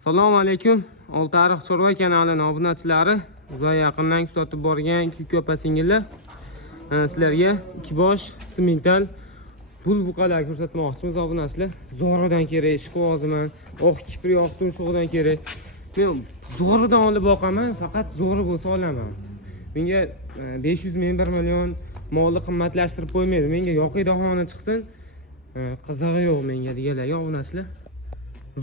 Assalomu alaykum. Oltiariq Chorva kanalining obunachilari, uzoq yaqindan kuzatib borgan ko'pa singillar. Sizlarga ikki bosh simental bulbuqalar ko'rsatmoqchimiz obunachilar. Zo'ridan kerak, ishqiboziman. Oq kipri oq tumshug'idan kerak. Men zo'ridan olib boqaman, faqat zo'ri bo'lsa olaman. Menga 500 ming 1 million molni qimmatlashtirib qo'ymaydi. Menga yoqida xona chiqsin, qizig'i yo'q menga deganlarga obunachilar.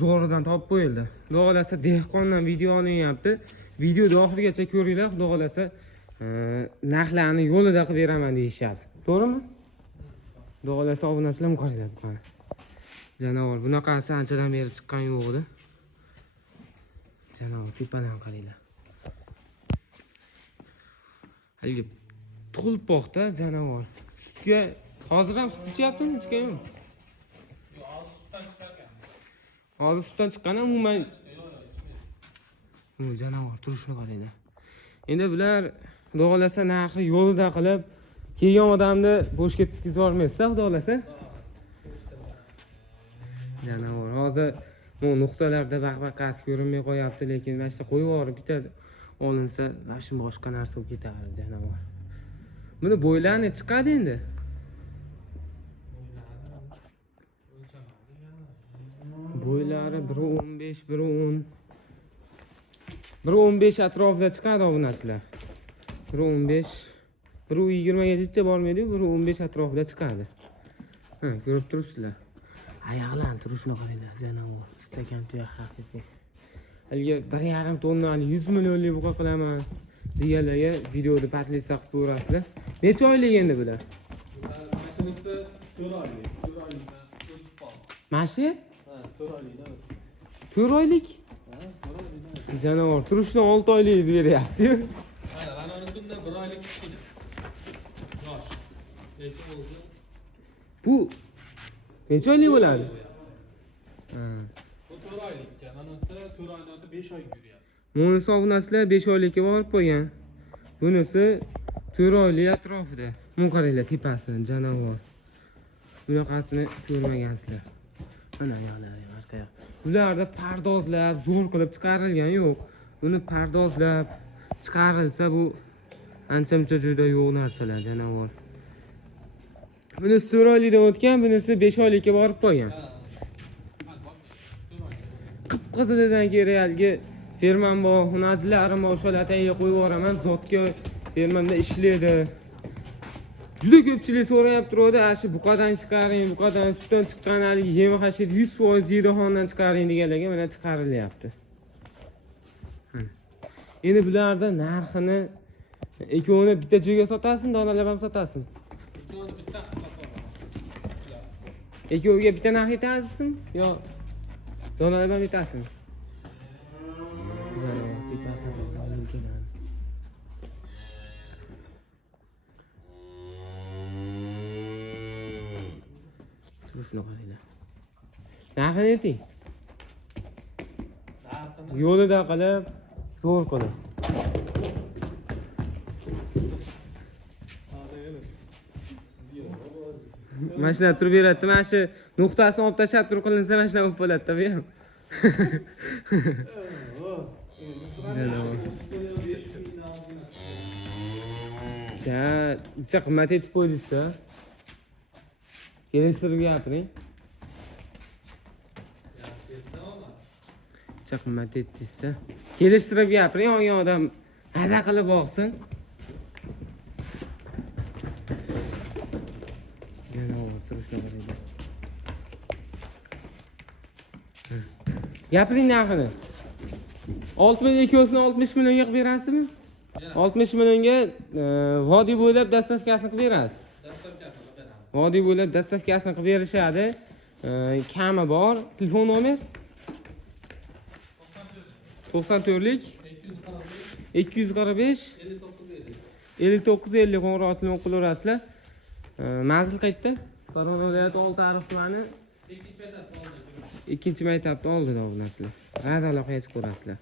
Zo'ridan topib qo'yildi. Xudo xolasa dehqondan video olinyapti. Videoni oxirigacha ko'ringlar. Xudo xolasa narxlarni yo'lida qilib beraman deyishyapti. To'g'rimi? Xudo xolasa obunachilar qaranglar qani. Janavor bunaqasi anchadan beri chiqqan yo'q edi. Janavor tepadan qaranglar. Haligi to'lpoqda janavor. Sutga hozir ham sut ichyaptimi, ichganmi? Hozir sutdan chiqqan umuman janavor turishini qaranglar. Endi bular xudo xolasa narxi yo'lida qilib kelgan odamni bo'shga ketkizib yubormaysiz, xudo xolasa. Janavor hozir bu nuqtalarda vaqvaqasi ko'rinmay qo'yapti, lekin mana shu qo'yib yuborib bitadi. Olinsa, mana shu boshqa narsa bo'lib ketadi janavor. Buni bo'ylari chiqadi endi. Bo'ylari 1.15, 1.10. 1.15 atrofida chiqadi obunachilar. 1.15, 1.20 gacha bormaydi, 1.15 atrofida chiqadi. Ha, ko'rib turibsizlar. Oyoqlarni turishini qaranglar, janavor. Stakan tuyoq haqiqiy. Haligi 1.5 tonnani 100 millionlik buqa qilaman deganlarga videoni patlatsa qilib ko'rasizlar. Necha oylik endi bular? Mashinasi 4 oylik. 4 oylikdan o'tib qoldi. Mashi? Ha, 4 oylikdan. 4 oylik? Ha, 4 oylikdan. Janavor turishni 6 oylik beryapti-yu. Ha, anonasida 1 oylik chiqdi. Yosh. Lekin o'zi Bu necha oylik bo'ladi? Ha. bu 4 oylik. Anonasida 4 oydan o'tib 5 oyga yuryapti. Bunisi obunachilar 5 oylikka borib qo'ygan. Bunisi 4 oylik atrofida. Mun qaranglar tepasini, janavor. Bunaqasini ko'rmagansizlar. Mana yo'lari orqaga. Ularda pardozlab, zo'r qilib chiqarilgan yo'q. Buni pardozlab chiqarilsa bu ancha-muncha joyda yo'q narsalar, janavor. Bunisi 4 oylikdan o'tgan, bunisi 5 oylikka borib qo'ygan. Qip-qizilidan kerak haligi ferman bor, hunajlarim bor, o'shalar tagiga qo'yib yuboraman. Zotga fermanda ishlaydi. Juda ko'pchilik so'rayap turadi, "Ashi buqadan chiqaring, buqadan sutdan chiqqan haligi yem-hashir 100% yedaxondan chiqaring" deganlarga mana chiqarilyapti. Endi bularda narxini ikkovini bitta joyga sotasizmi, donalab ham sotasizmi? Ikkovini bitta sotaman. Ikkoviga bitta narx aytasizmi yo donalab ham aytasizmi? Turishni qaranglar. Narxini ayting. Yo'lida qilib, zo'r qilib. Mana shular turib beradi. Mana shu nuqtasini olib tashlab turib qilinsa, mana shular bo'lib bo'ladi-da bu ham. Cha qimmat etib qo'ydingiz-da. Kelishtirib gapiring. Cha qimmat etdingiz-da. Kelishtirib gapiring, olgan odam maza qilib boqsin. Gapiring narxini. 62osini 60 millionga qilib berasizmi? 60 millionga vodiy bo'ylab dastavkasini qilib berasiz. Vodiy bo'ylab dastavkasini qilib berishadi. Kami bor. Telefon nomer? 94lik 245 5950 qo'ng'iroq telefon qilaverasizlar. Manzil qayerda? Farg'ona viloyati Oltiariq tumani 2-maktabda oldida obunachilar. G'azal aloqa hech ko'rasizlar.